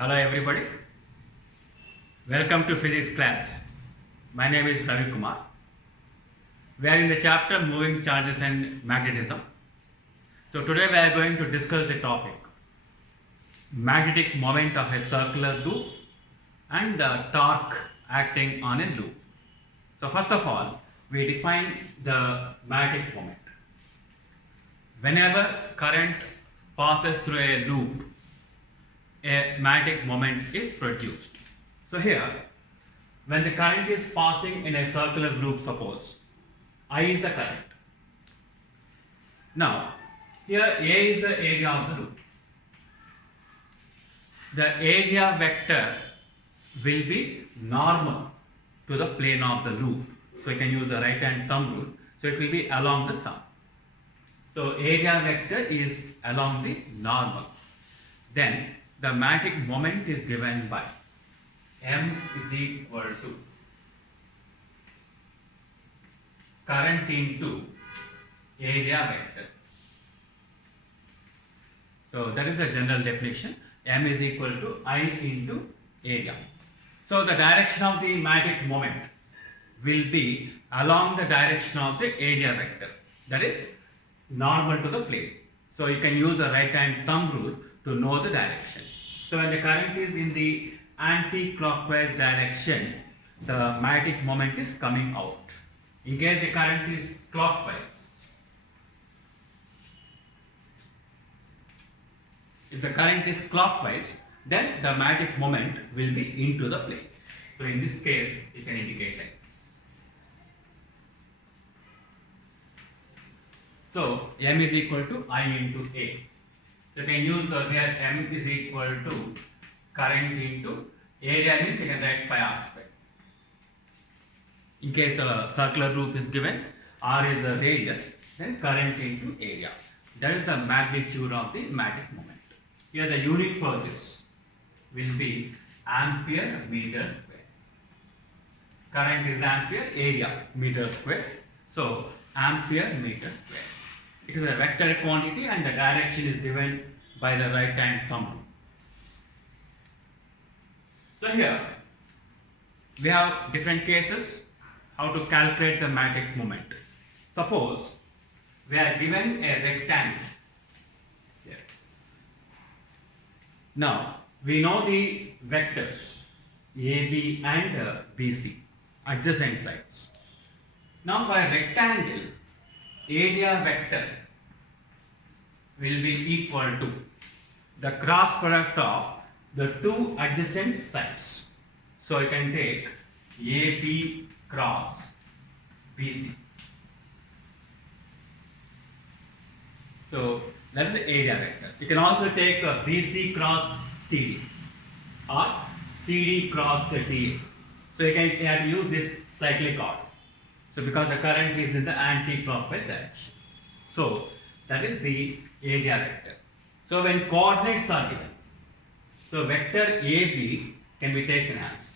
Hello everybody, welcome to physics class. My name is Ravi Kumar. We are in the chapter moving charges and magnetism. So today we are going to discuss the topic magnetic moment of a circular loop and the torque acting on a loop. So first of all, we define the magnetic moment. Whenever current passes through a loop, a magnetic moment is produced. So here, when the current is passing in a circular loop, suppose I is the current. Now, here A is the area of the loop. The area vector will be normal to the plane of the loop. So you can use the right hand thumb rule. So it will be along the thumb. So area vector is along the normal. Then the magnetic moment is given by M is equal to current into area vector. So that is the general definition. M is equal to I into area. So the direction of the magnetic moment will be along the direction of the area vector. That is normal to the plane. So you can use the right hand thumb rule to know the direction. So when the current is in the anti-clockwise direction, the magnetic moment is coming out. In case the current is clockwise, if the current is clockwise, then the magnetic moment will be into the plane. So in this case, you can indicate like this. So M is equal to I into A. So you can use here M is equal to current into area, means you can write pi r square. In case a circular loop is given, R is the radius, then current into area. That is the magnitude of the magnetic moment. Here the unit for this will be ampere meter square. Current is ampere, area meter square. So ampere meter square. It is a vector quantity and the direction is given by the right hand thumb rule. So here we have different cases how to calculate the magnetic moment. Suppose we are given a rectangle here. Now we know the vectors AB and BC, adjacent sides. Now for a rectangle, area vector will be equal to the cross product of the two adjacent sides. So you can take AB cross BC. So that is the area vector. You can also take a BC cross CD or CD cross TA. So you can use this cyclic order. So because the current is in the anti-clockwise direction. So that is the area vector. So when coordinates are given, so vector AB can be taken as,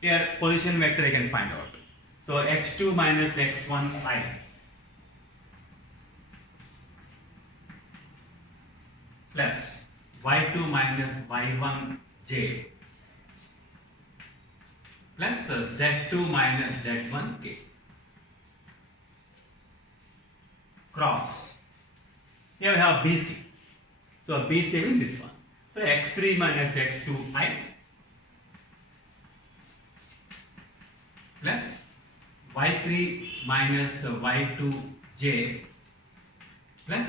here position vector you can find out. So x2 minus x1I plus y2 minus y1j plus z2 minus z1k cross. Here we have BC. So BC is this one. So x3 minus x2I plus y3 minus y2j plus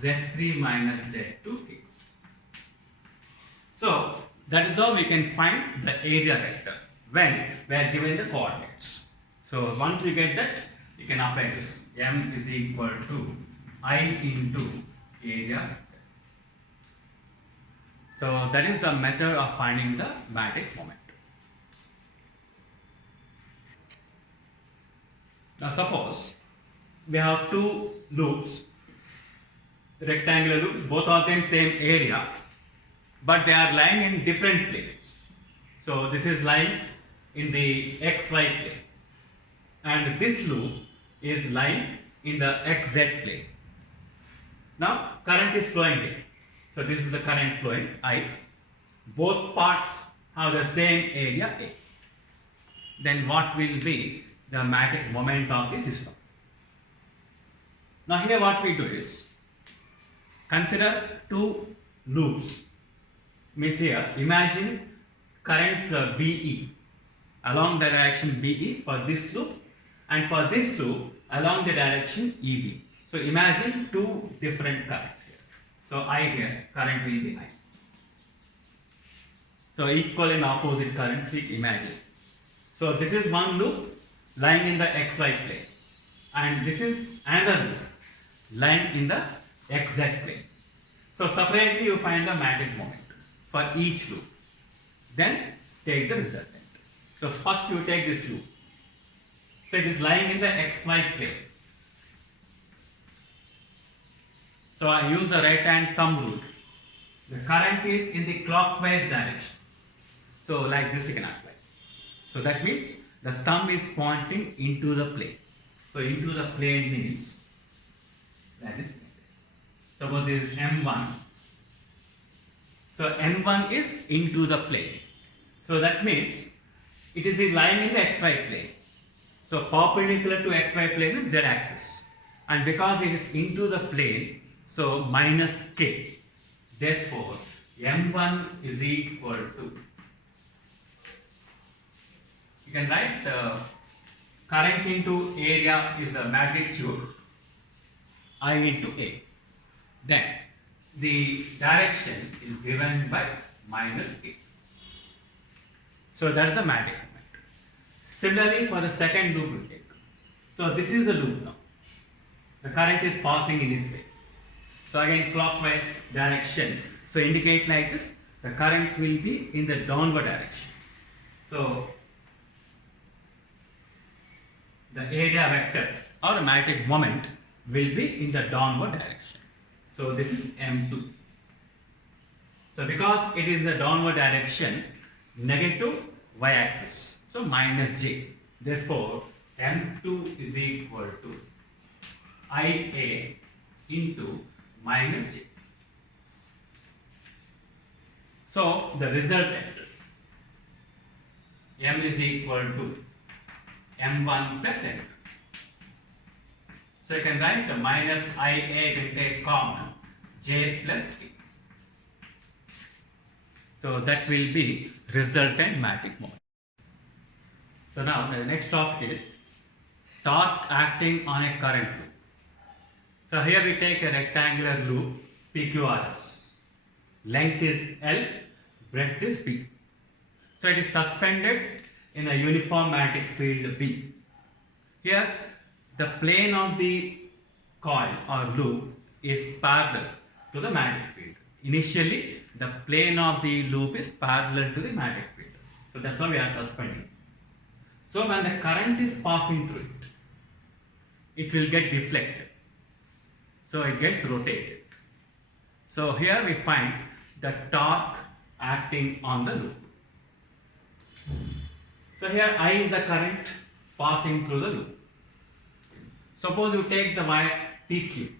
z3 minus z2k. So that is how we can find the area vector when we are given the coordinates. So once you get that, you can apply this. M is equal to I into area vector. So that is the method of finding the magnetic moment. Now suppose we have two loops, rectangular loops, both of them same area, but they are lying in different planes. So this is lying in the xy plane and this loop is lying in the xz plane. Now current is flowing here. So this is the current flowing I. Both parts have the same area A. Then what will be the magnetic moment of the system? Now here what we do is consider two loops. Means here imagine currents BE along the direction BE for this loop, and for this loop along the direction EB. So imagine two different currents here. So I here, current will be I. So equal and opposite current we imagine. So this is one loop lying in the XY plane, and this is another loop lying in the XZ plane. So separately you find the magnetic moment for each loop. Then take the resultant. So first you take this loop. So it is lying in the XY plane. So I use the right hand thumb rule. The current is in the clockwise direction. So like this you can apply. So that means the thumb is pointing into the plane. So into the plane means that is. Suppose this is M1. So M1 is into the plane. So that means it is lying in the XY plane. So perpendicular to XY plane is Z axis. And because it is into the plane, so minus K. Therefore, M1 is equal to, you can write current into area is a magnitude I into A. Then the direction is given by minus K. So that's the magnetic moment. Similarly for the second loop we take. So this is the loop now. The current is passing in this way. So again clockwise direction. So indicate like this. The current will be in the downward direction. So the area vector or the magnetic moment will be in the downward direction. So this is M2. So because it is the downward direction, negative y axis. So minus J. Therefore, M2 is equal to IA into minus J. So the resultant M is equal to M1 plus M2. So you can write the minus IA will take common J plus K. So that will be resultant magnetic moment. So now the next topic is torque acting on a current loop. So here we take a rectangular loop PQRS. Length is L, breadth is B. So it is suspended in a uniform magnetic field B. Here the plane of the coil or loop is parallel to the magnetic field. Initially the plane of the loop is parallel to the magnetic field. So that's why we are suspending. So when the current is passing through it, it will get deflected. So it gets rotated. So here we find the torque acting on the loop. So here I is the current passing through the loop. Suppose you take the wire PQ.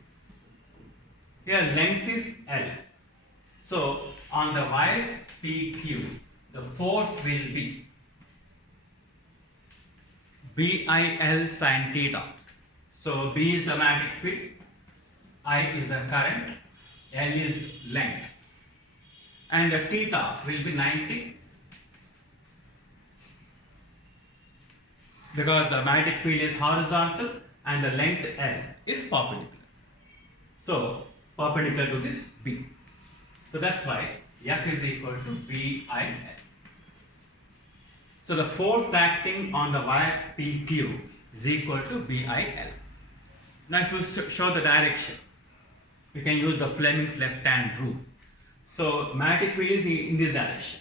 Here length is L. So on the wire PQ, the force will be BIL sin theta. So B is the magnetic field, I is the current, L is length, and the theta will be 90 because the magnetic field is horizontal and the length L is perpendicular. So perpendicular to this B. So that's why F is equal to BIL. So the force acting on the wire PQ is equal to BIL. Now if you show the direction, we can use the Fleming's left hand rule. So magnetic field is in this direction.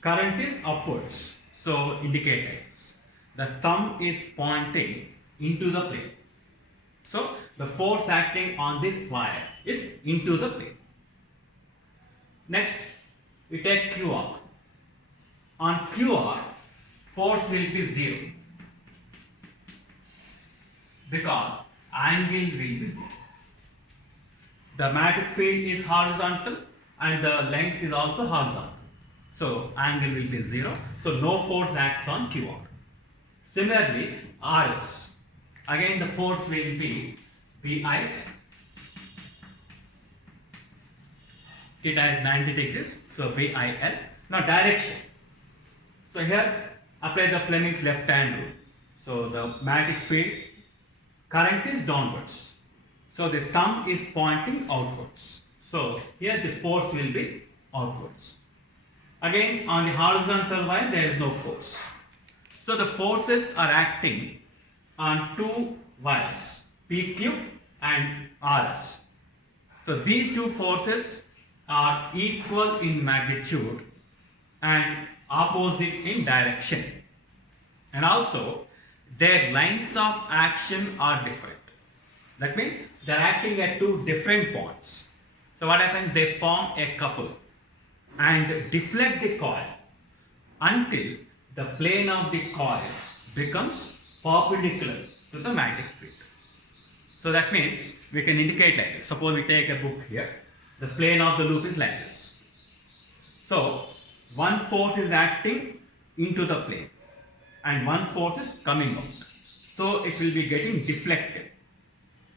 Current is upwards. So indicate this. The thumb is pointing into the plane. So the force acting on this wire is into the plane. Next, we take QR. On QR, force will be 0 because angle will be 0. the magnetic field is horizontal and the length is also horizontal. So angle will be 0. So no force acts on QR. Similarly, RS. Again the force will be BI. Theta is 90 degrees. So BIL. Now direction. So here apply the Fleming's left hand rule. So the magnetic field current is downwards. So the thumb is pointing outwards. So here the force will be outwards. Again on the horizontal line there is no force. So the forces are acting on two wires, PQ and RS. So these two forces are equal in magnitude and opposite in direction. And also their lines of action are different. That means they are acting at two different points. So what happens? They form a couple and deflect the coil until the plane of the coil becomes perpendicular to the magnetic field. So that means we can indicate like this. Suppose we take a book here. The plane of the loop is like this. So one force is acting into the plane and one force is coming out. So it will be getting deflected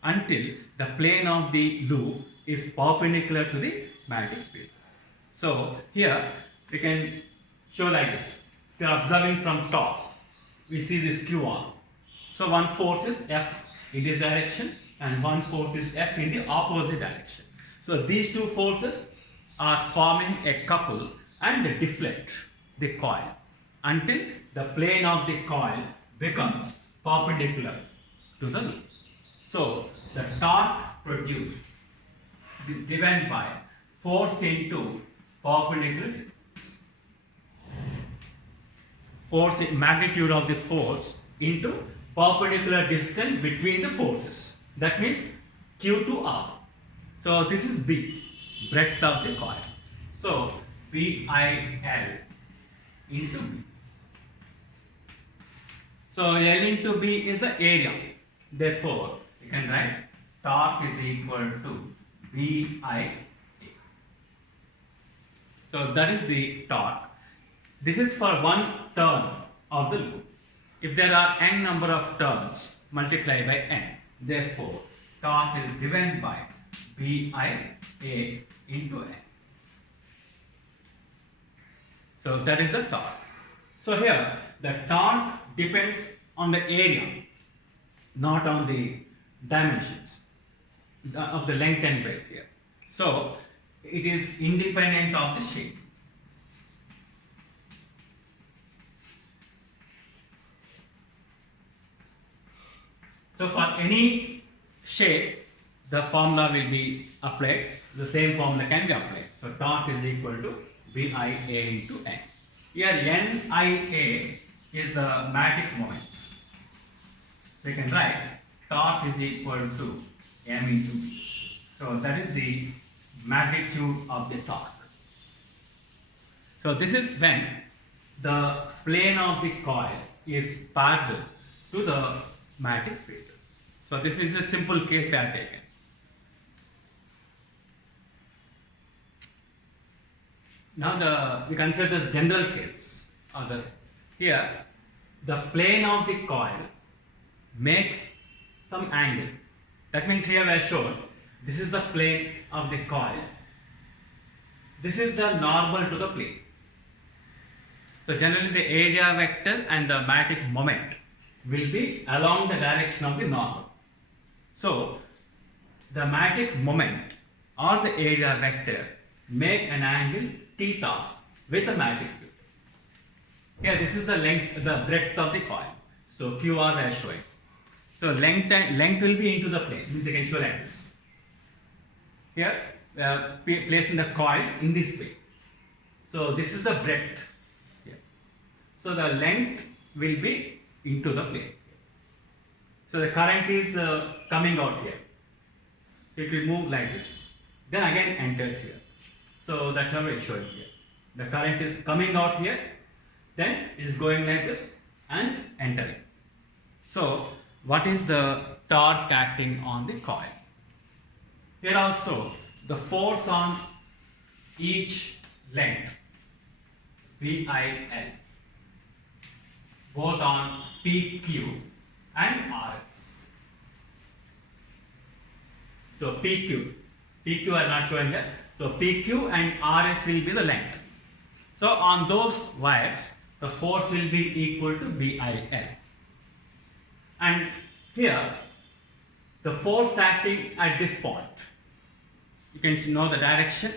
until the plane of the loop is perpendicular to the magnetic field. So here we can show like this. If you are observing from top, we see this QR. So one force is F in this direction and one force is F in the opposite direction. So these two forces are forming a couple and deflect the coil until the plane of the coil becomes perpendicular to the loop. So the torque produced is given by force into perpendicular distance. Force, magnitude of the force into perpendicular distance between the forces. That means Q to R. So this is B, breadth of the coil. So BIL into B. So L into B is the area. Therefore, you can write torque is equal to BIA. So that is the torque. This is for one turn of the loop. If there are n number of turns, multiply by n. Therefore, torque is given by BIA into n. So that is the torque. So here the torque depends on the area, not on the dimensions of the length and breadth here. So it is independent of the shape. So for any shape, the formula will be applied. The same formula can be applied. So torque is equal to BIA into N. Here NIA is the magnetic moment. So you can write torque is equal to M into B. So that is the magnitude of the torque. So this is when the plane of the coil is parallel to the magnetic field. So this is a simple case we have taken. Now we consider the general case of this. Here the plane of the coil makes some angle. That means here we have shown this is the plane of the coil. This is the normal to the plane. So generally the area vector and the magnetic moment will be along the direction of the normal. So the magnetic moment or the area vector make an angle theta with the magnetic field. Here this is the length, the breadth of the coil. So QR we are showing. So length will be into the plane. Means you can show like this. Here placing the coil in this way. So this is the breadth. Here. So the length will be into the plane. So the current is coming out here. So it will move like this. Then again enters here. So that's how we show it here. The current is coming out here. Then it is going like this and entering. So what is the torque acting on the coil? Here also the force on each length BIL both on PQ and RS. So PQ are not shown here. So PQ and RS will be the length. So on those wires, the force will be equal to BIL. And here, the force acting at this point, you can know the direction.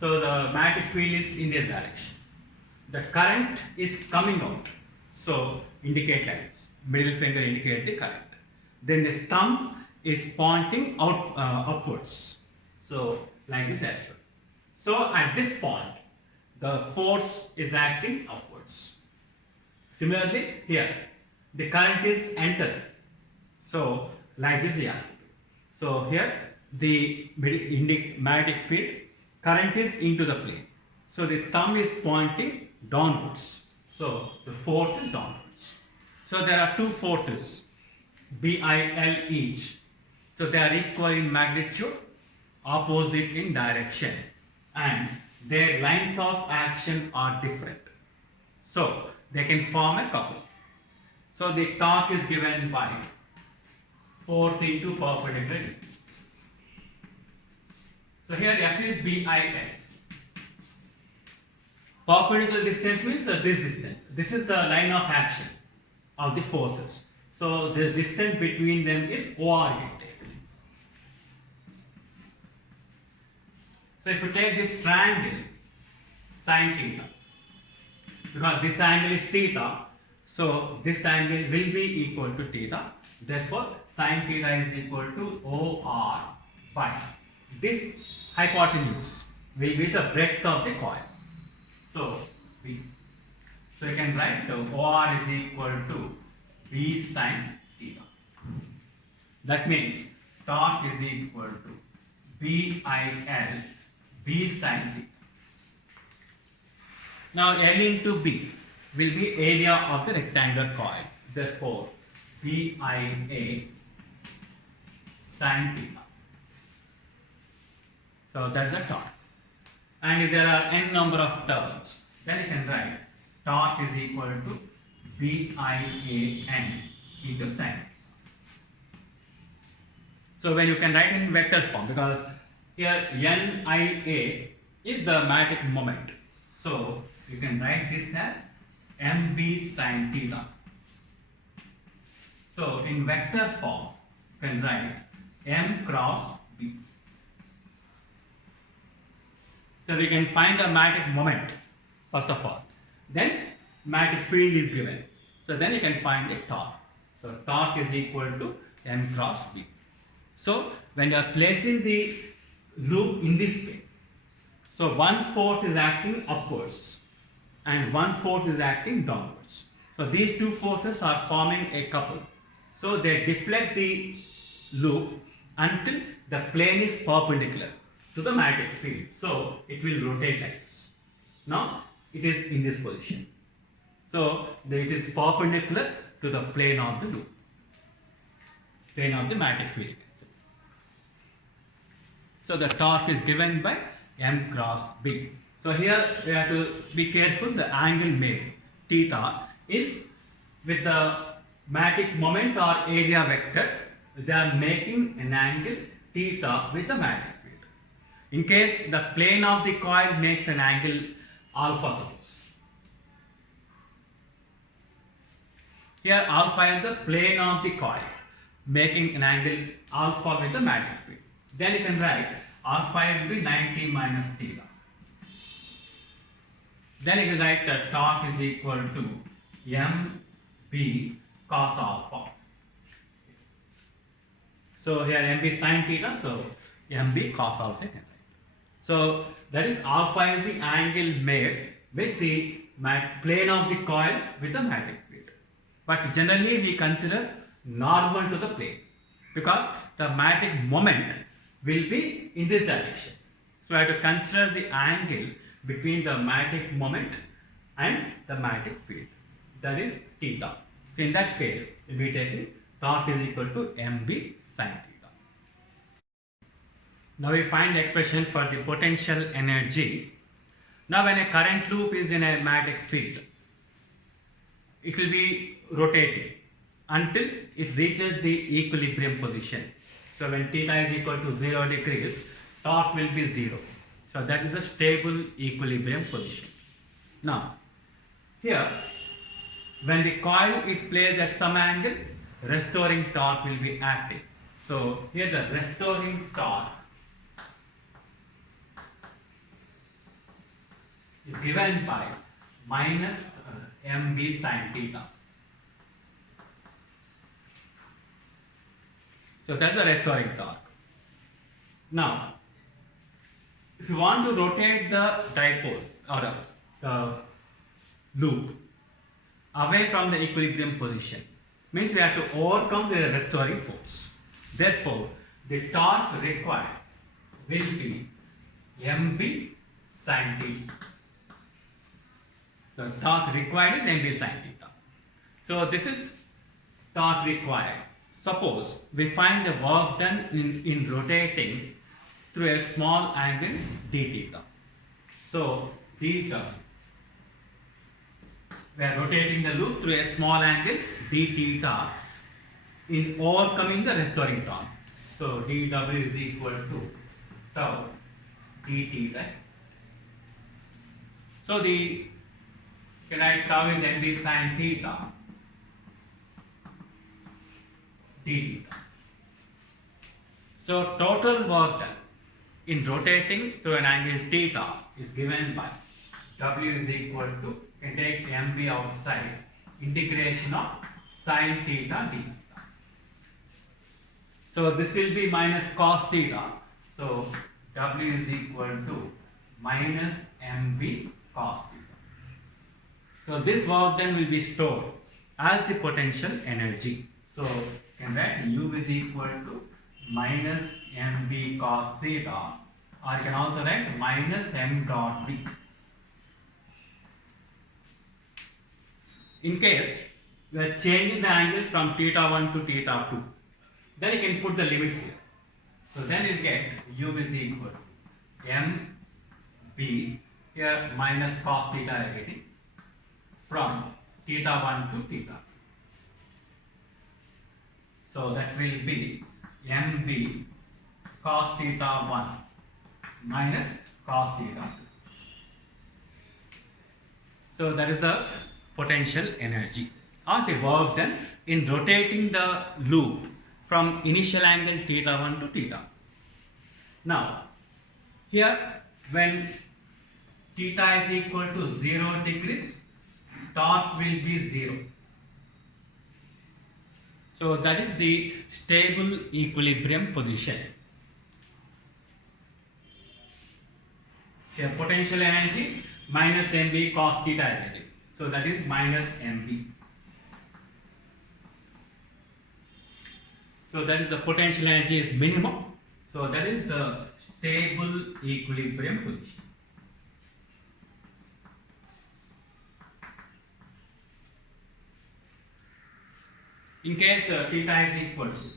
So the magnetic field is in this direction. The current is coming out. So indicate like this. Middle finger indicate the current. Then the thumb is pointing out upwards. So like this actually. So at this point, the force is acting upwards. Similarly here, the current is entering. So like this here. So here the magnetic field current is into the plane. So the thumb is pointing downwards. So the force is downwards. So there are two forces BIL each. So they are equal in magnitude, opposite in direction, and their lines of action are different. So they can form a couple. So the torque is given by force into perpendicular distance. So here F is BIL. Perpendicular distance means this distance. This is the line of action of the forces. So the distance between them is oriented. So if you take this triangle sin theta, because this angle is theta, so this angle will be equal to theta. Therefore, sin theta is equal to OR phi. This hypotenuse will be the breadth of the coil. So B. So you can write OR is equal to B sin theta. That means torque is equal to BIL B sin theta. Now L into B will be area of the rectangular coil. Therefore, BIA sin theta. So that's the torque. And if there are n number of turns, then you can write torque is equal to BIAN into sin. So when you can write in vector form, because here NIA is the magnetic moment. So you can write this as MB sin theta. So in vector form, you can write M cross B. So we can find the magnetic moment first of all. Then magnetic field is given. So then you can find a torque. So torque is equal to M cross B. So when you are placing the loop in this way, so one force is acting upwards and one force is acting downwards. So these two forces are forming a couple. So they deflect the loop until the plane is perpendicular to the magnetic field. So it will rotate like this. Now it is in this position. So it is perpendicular to the plane of the loop, plane of the magnetic field. So the torque is given by M cross B. So here we have to be careful. The angle made theta is with the magnetic moment or area vector. They are making an angle theta with the magnetic field. In case the plane of the coil makes an angle alpha, suppose. Here alpha is the plane of the coil making an angle alpha with the magnetic field. Then you can write alpha will be 90 minus theta. Then you can write that torque is equal to MB cos alpha. So here MB sin theta, so MB cos alpha. So that is alpha is the angle made with the plane of the coil with the magnetic field. But generally we consider normal to the plane because the magnetic moment will be in this direction. So I have to consider the angle between the magnetic moment and the magnetic field. That is theta. So in that case, we will be taking torque is equal to MB sin theta. Now we find the expression for the potential energy. Now when a current loop is in a magnetic field, it will be rotating until it reaches the equilibrium position. So when theta is equal to 0 degrees, torque will be 0. So that is a stable equilibrium position. Now here, when the coil is placed at some angle, restoring torque will be active. So here the restoring torque is given by minus mv sin theta. So that's the restoring torque. Now, if you want to rotate the dipole or the loop away from the equilibrium position, means we have to overcome the restoring force. Therefore, the torque required will be mv sin theta. So torque required is mv sin theta. So this is torque required. Suppose we find the work done in rotating through a small angle d theta. So theta, we are rotating the loop through a small angle d theta in overcoming the restoring torque. So dw is equal to tau dt, right? So the can write tau is mv sin theta d theta. So total work done in rotating through an angle theta is given by w is equal to, can take mv outside, integration of sin theta d theta. So this will be minus cos theta. So w is equal to minus mv cos theta. So this work done will be stored as the potential energy. So can write u is equal to minus mv cos theta, or you can also write minus m dot v. In case we are changing the angle from theta 1 to theta 2, then you can put the limits here. So then you get u is equal to m b, here minus cos theta I am getting, from theta 1 to theta 2. So that will be mb cos theta 1 minus cos theta 2. So that is the potential energy or the work done in rotating the loop from initial angle theta 1 to theta. Now here when theta is equal to 0 degrees, torque will be 0. So that is the stable equilibrium position. Here potential energy minus mv cos theta energy. So that is minus mv. So that is the potential energy is minimum. So that is the stable equilibrium position. In case theta is equal to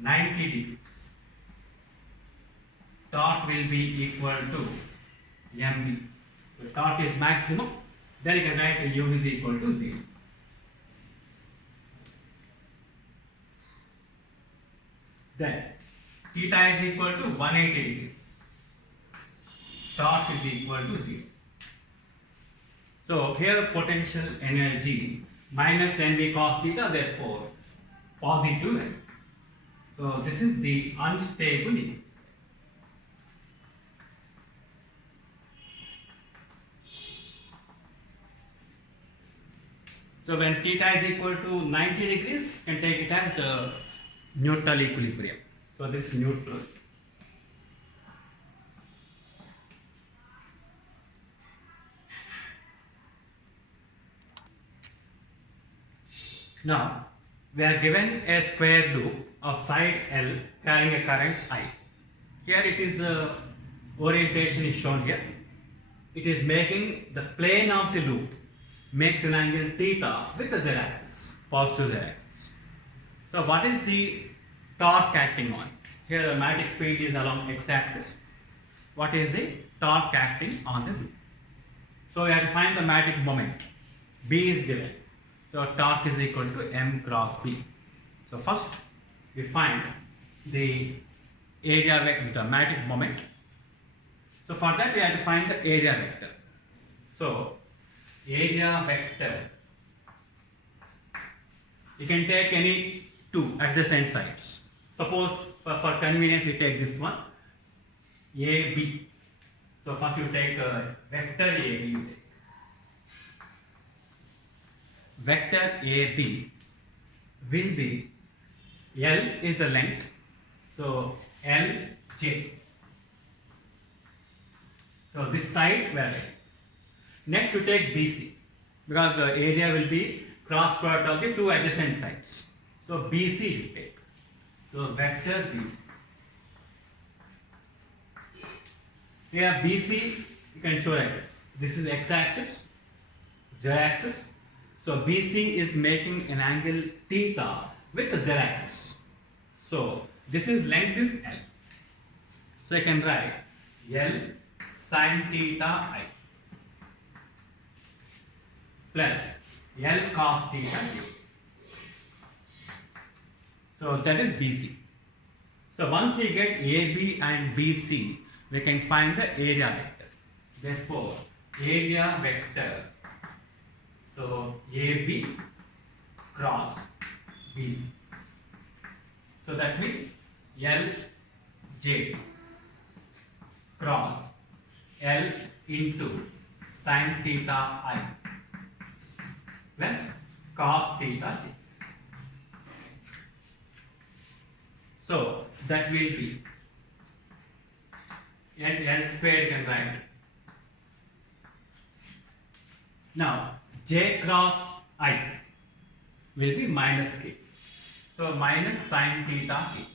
90 degrees, torque will be equal to mv. So torque is maximum, then you can write u is equal to 0. Then theta is equal to 180 degrees, torque is equal to 0. So here potential energy minus mv cos theta, therefore positive. So this is the unstable equilibrium. So when theta is equal to 90 degrees, you can take it as a neutral equilibrium. So this is neutral. Now we are given a square loop of side L carrying a current I. Here it is orientation is shown here. It is making the plane of the loop makes an angle theta with the z-axis, positive z-axis. So what is the torque acting on it? Here the magnetic field is along x-axis. What is the torque acting on the wheel? So we have to find the magnetic moment. B is given. So torque is equal to M cross B. So first we find the area vector, the magnetic moment. So for that we have to find the area vector. So area vector, you can take any two adjacent sides. Suppose for convenience we take this one, AB. So first you take vector AB. You take. Vector AB will be, L is the length, so LJ. So this side we are taking. Next you take BC, because the area will be cross product of the two adjacent sides. So BC you take. So vector BC. Here BC you can show like this. This is x-axis, z-axis. So BC is making an angle theta with the z-axis. So this is length is L. So I can write L sin theta I plus L cos theta j. So that is BC. So once we get AB and BC, we can find the area vector. Therefore, area vector, so AB cross BC. So that means LJ cross L into sin theta I plus cos theta j. So that will be L square you can write. Now J cross I will be minus K. So minus sin theta K.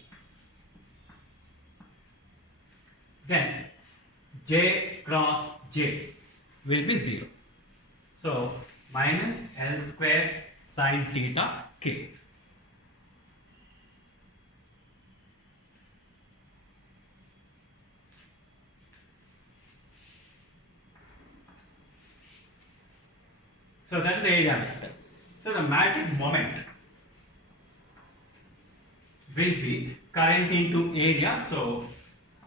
Then J cross J will be 0. So minus L square sin theta K. So that is the area vector. So the magnetic moment will be current into area. So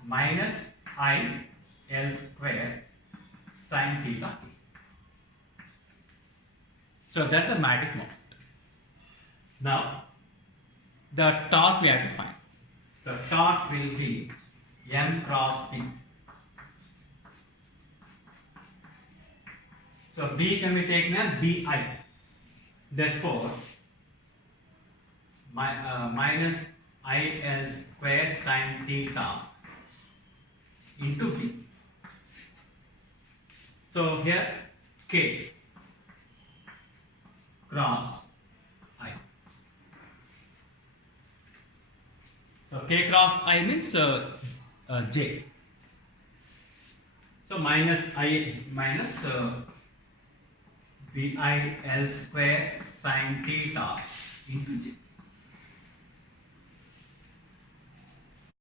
minus I L square sin theta K. So that's the magnetic moment. Now the torque we have to find. The torque will be M cross B. So B can be taken as BI. Therefore, minus IL square sin theta into B. So here K cross I. So K cross I means J. So minus I minus BIL square sin theta into J.